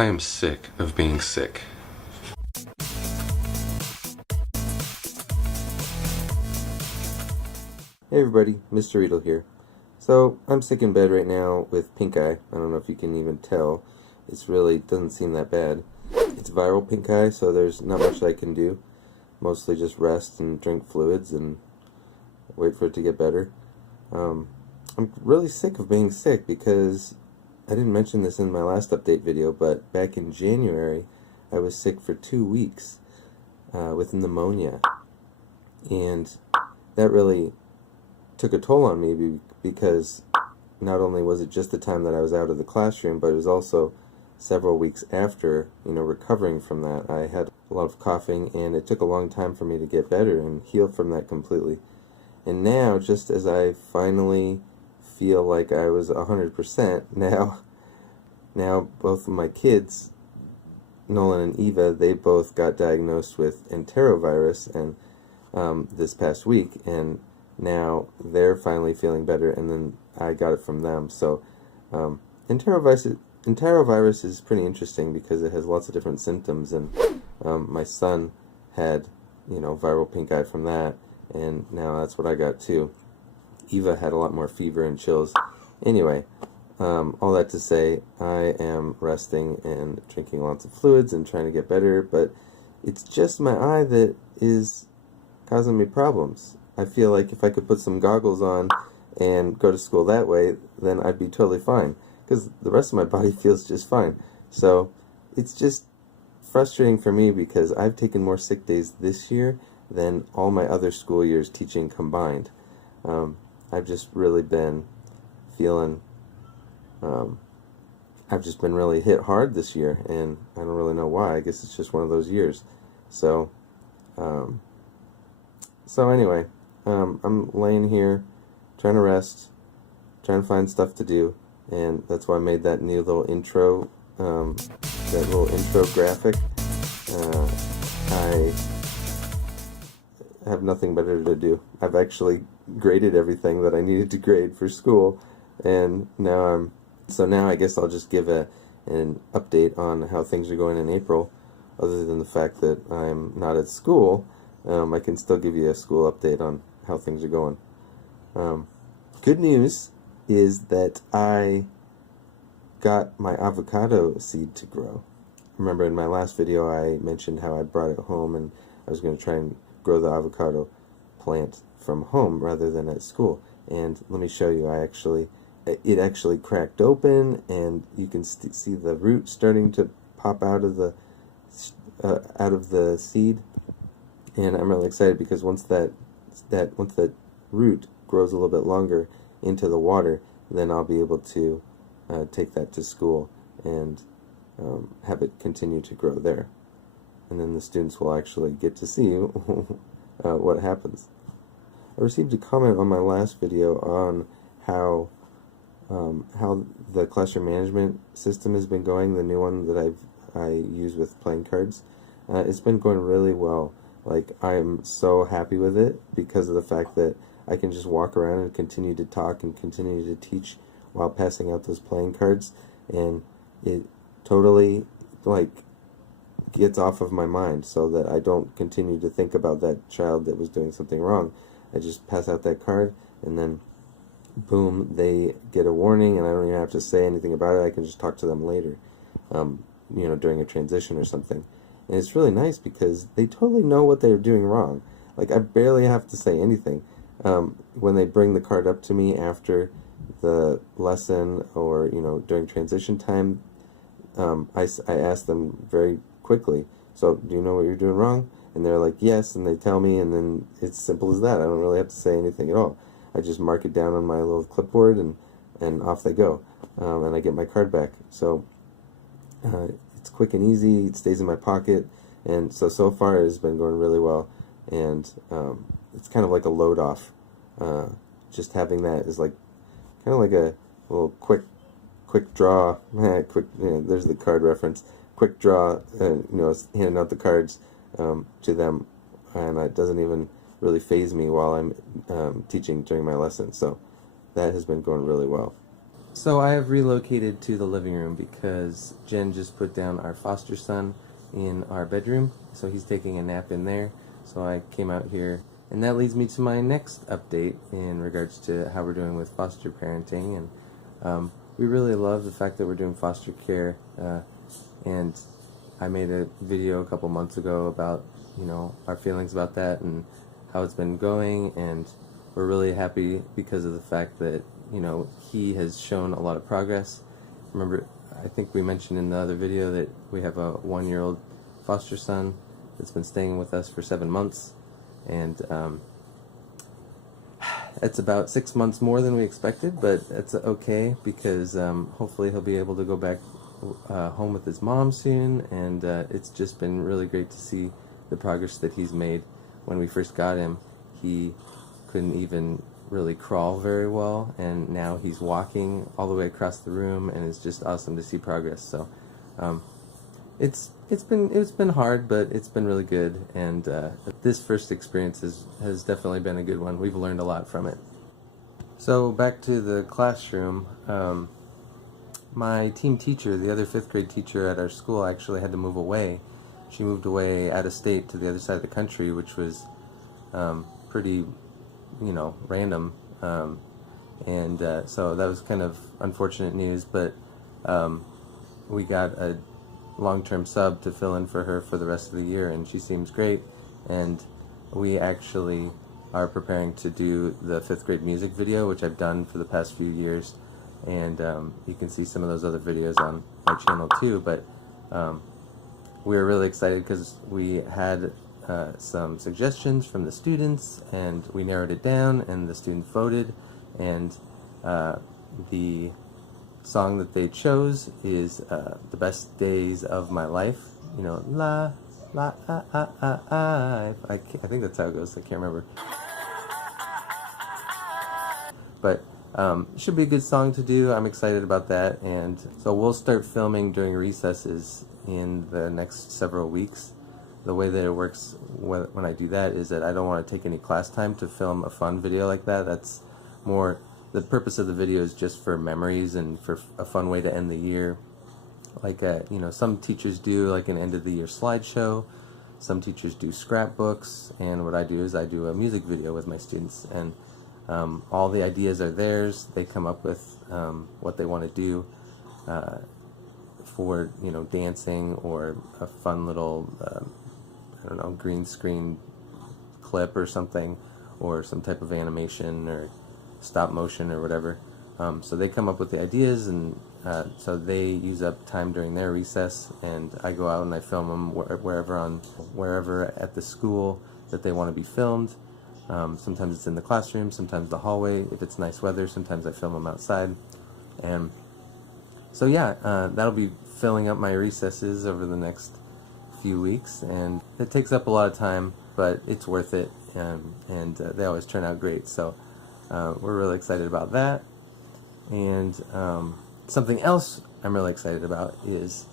I am sick of being sick. Hey everybody, Mr. Riedl here. So, I'm sick in bed right now with pink eye. I don't know if you can even tell. It's really doesn't seem that bad. It's viral pink eye, so there's not much I can do. Mostly just rest and drink fluids and wait for it to get better. I'm really sick of being sick because I didn't mention this in my last update video, but back in January, I was sick for 2 weeks with pneumonia. And that really took a toll on me because not only was it just the time that I was out of the classroom, but it was also several weeks after, recovering from that. I had a lot of coughing, and it took a long time for me to get better and heal from that completely. And now, just as I finally feel like I was 100%, now both of my kids, Nolan and Eva, they both got diagnosed with enterovirus and this past week, and now they're finally feeling better, and then I got it from them. So enterovirus is pretty interesting because it has lots of different symptoms, and my son had viral pink eye from that, and now that's what I got too. Eva had a lot more fever and chills. Anyway, all that to say, I am resting and drinking lots of fluids and trying to get better, but it's just my eye that is causing me problems. I feel like if I could put some goggles on and go to school that way, then I'd be totally fine, because the rest of my body feels just fine. So it's just frustrating for me because I've taken more sick days this year than all my other school years teaching combined. I've just really been feeling, I've just been really hit hard this year, and I don't really know why. I guess it's just one of those years. So anyway, I'm laying here trying to rest, trying to find stuff to do, and that's why I made that new little intro, that little intro graphic. I have nothing better to do. I've actually graded everything that I needed to grade for school, and now I guess I'll just give an update on how things are going in April. Other than the fact that I'm not at school, I can still give you a school update on how things are going. Good news is that I got my avocado seed to grow. Remember in my last video I mentioned how I brought it home and I was going to try and grow the avocado plant from home rather than at school. And let me show you, it actually cracked open, and you can see the root starting to pop out of the seed. And I'm really excited because once that root grows a little bit longer into the water, then I'll be able to take that to school and have it continue to grow there. And then the students will actually get to see what happens. I received a comment on my last video on how the classroom management system has been going, the new one that I use with playing cards. It's been going really well. Like, I'm so happy with it because of the fact that I can just walk around and continue to talk and continue to teach while passing out those playing cards, and it totally, gets off of my mind so that I don't continue to think about that child that was doing something wrong. I just pass out that card, and then boom, they get a warning, and I don't even have to say anything about it. I can just talk to them later, during a transition or something. And it's really nice because they totally know what they're doing wrong. Like, I barely have to say anything. When they bring the card up to me after the lesson or, during transition time, I ask them very quickly, so do you know what you're doing wrong? And they're like, yes, and they tell me, and then it's simple as that. I don't really have to say anything at all. I just mark it down on my little clipboard, and off they go, and I get my card back. So it's quick and easy. It stays in my pocket, and so far it has been going really well. And it's kind of like a load off. Just having that is kind of like a little quick draw. There's the card reference. Quick draw. Handing out the cards to them, and it doesn't even really faze me while I'm teaching during my lesson. So that has been going really well. So I have relocated to the living room because Jen just put down our foster son in our bedroom, so he's taking a nap in there. So I came out here, and that leads me to my next update in regards to how we're doing with foster parenting. And we really love the fact that we're doing foster care, and I made a video a couple months ago about, you know, our feelings about that and how it's been going, and we're really happy because of the fact that, you know, he has shown a lot of progress. Remember, I think we mentioned in the other video that we have a 1-year-old foster son that's been staying with us for 7 months, and it's about 6 months more than we expected, but it's okay because hopefully he'll be able to go back home with his mom soon, and it's just been really great to see the progress that he's made. When we first got him, he couldn't even really crawl very well, and now he's walking all the way across the room, and it's just awesome to see progress. So it's been hard, but it's been really good, and this first experience has definitely been a good one. We've learned a lot from it. So back to the classroom. My team teacher, the other 5th grade teacher at our school, actually had to move away. She moved away out of state to the other side of the country, which was pretty, you know, random, and so that was kind of unfortunate news, but we got a long-term sub to fill in for her for the rest of the year, and she seems great, and we actually are preparing to do the 5th grade music video, which I've done for the past few years, and you can see some of those other videos on my channel too, but we were really excited because we had some suggestions from the students, and we narrowed it down, and the students voted, and the song that they chose is The Best Days of My Life. You know, la la I think that's how it goes. I can't remember, but it should be a good song to do. I'm excited about that, and so we'll start filming during recesses in the next several weeks. The way that it works when I do that is that I don't want to take any class time to film a fun video like that. That's more, the purpose of the video is just for memories and for a fun way to end the year. Like, you know, some teachers do like an end of the year slideshow, some teachers do scrapbooks, and what I do is I do a music video with my students, and all the ideas are theirs. They come up with what they want to do for, you know, dancing or a fun little I don't know, green screen clip or something, or some type of animation or stop motion or whatever. So they come up with the ideas, and so they use up time during their recess, and I go out and I film them wherever at the school that they want to be filmed. Sometimes it's in the classroom, sometimes the hallway. If it's nice weather, sometimes I film them outside. And so yeah, that'll be filling up my recesses over the next few weeks, and it takes up a lot of time, but it's worth it, and they always turn out great. So we're really excited about that. And something else I'm really excited about is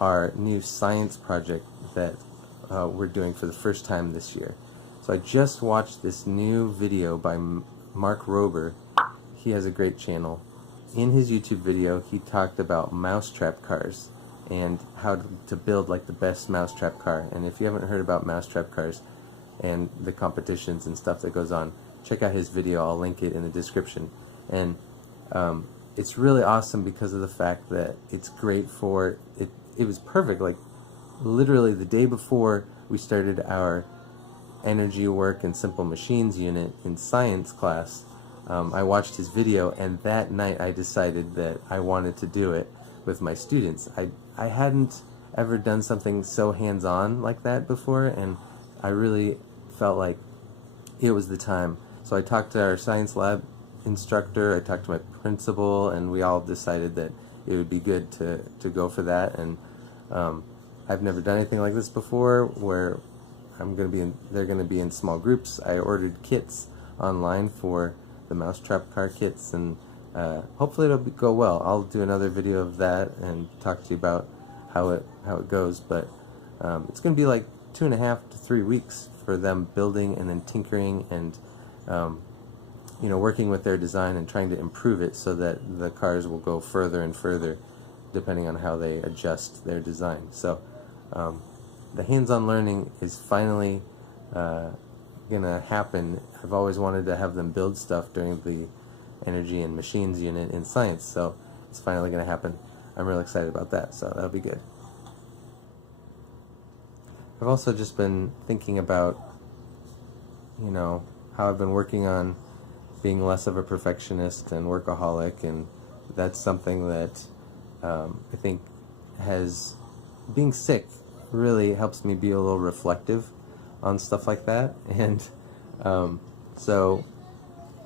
our new science project that we're doing for the first time this year. So I just watched this new video by Mark Rober. He has a great channel. In his YouTube video, he talked about mousetrap cars and how to build like the best mousetrap car. And if you haven't heard about mousetrap cars and the competitions and stuff that goes on, check out his video. I'll link it in the description. And it's really awesome because of the fact that it's great for it. It was perfect. Like literally the day before we started our energy work and simple machines unit in science class, I watched his video, and that night I decided that I wanted to do it with my students. I hadn't ever done something so hands-on like that before, and I really felt like it was the time. So I talked to our science lab instructor, I talked to my principal, and we all decided that it would be good to go for that. And I've never done anything like this before, where they're going to be in small groups. I ordered kits online for the Mousetrap Car kits, and hopefully it'll go well. I'll do another video of that and talk to you about how it goes. But it's going to be like 2.5 to 3 weeks for them building and then tinkering and working with their design and trying to improve it so that the cars will go further and further depending on how they adjust their design. So the hands-on learning is finally gonna happen. I've always wanted to have them build stuff during the energy and machines unit in science, so it's finally gonna happen. I'm really excited about that, so that'll be good. I've also just been thinking about how I've been working on being less of a perfectionist and workaholic, and that's something that I think being sick really helps me be a little reflective on stuff like that. And so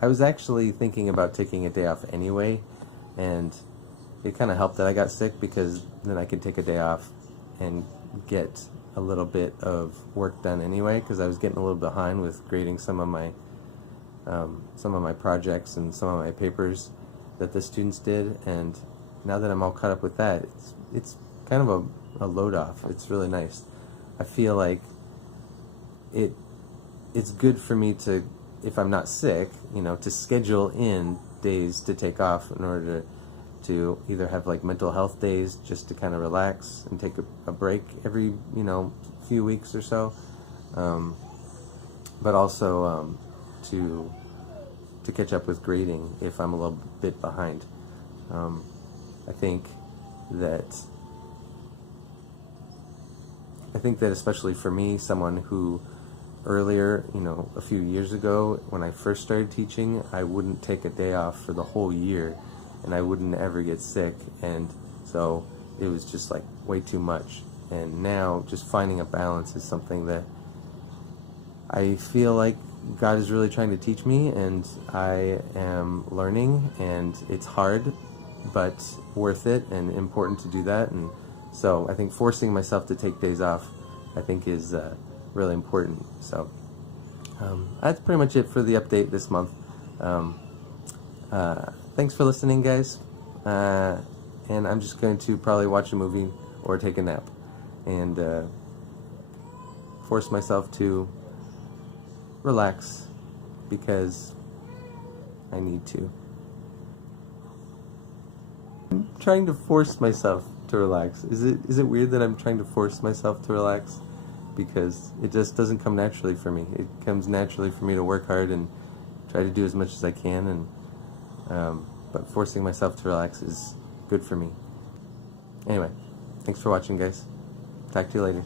I was actually thinking about taking a day off anyway, and it kind of helped that I got sick, because then I could take a day off and get a little bit of work done anyway, because I was getting a little behind with grading some of my projects and some of my papers that the students did. And now that I'm all caught up with that, it's kind of a load off. It's really nice. I feel like it's good for me to, if I'm not sick, to schedule in days to take off in order to either have like mental health days just to kind of relax and take a break every few weeks or so, but also to catch up with grading if I'm a little bit behind. I think that especially for me, someone who earlier, a few years ago when I first started teaching, I wouldn't take a day off for the whole year, and I wouldn't ever get sick, and so it was just like way too much. And now just finding a balance is something that I feel like God is really trying to teach me, and I am learning, and it's hard but worth it and important to do that. And so I think forcing myself to take days off, I think, is really important. So that's pretty much it for the update this month. Thanks for listening, guys, and I'm just going to probably watch a movie or take a nap and force myself to relax, because I need to. I'm trying to force myself to relax. Is it weird that I'm trying to force myself to relax? Because it just doesn't come naturally for me. It comes naturally for me to work hard and try to do as much as I can, and but forcing myself to relax is good for me. Anyway, thanks for watching, guys. Talk to you later.